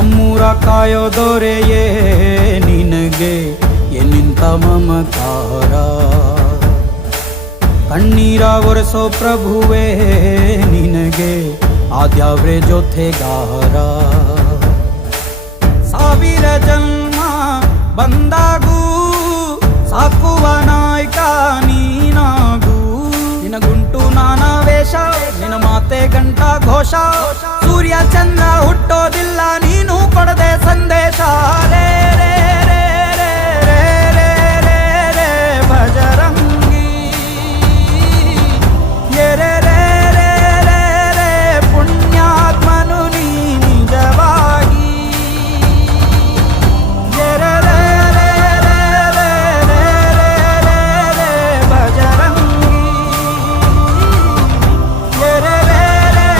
ನಮ್ಮೂರ ಕಾಯೋ ದೊರೆಯೇ ನಿನಗೆ ಎನ್ನಿಂತ ಮಮಕಾರ ಕಣ್ಣೀರ ಒರೆಸೋ ಪ್ರಭುವೇ ನಿನಗೆ ಆದ್ಯಾವ್ರೆ ಜೊತೆಗಾರ? ಸಾವಿರ ಜನ್ಮ ಬಂದಾಗೂ ಸಾಕುವ ನಾಯ್ಕ ನೀನಾಗೂ. ನಿನಗುಂಟು ನಾನಾ ವೇಷ ನಿನ ಮಾತೆ ಗಂಟ ಘೋಷ. ಸೂರ್ಯ ಚಂದ್ರ ಹುಟ್ಟೋದಿಲ್ಲ.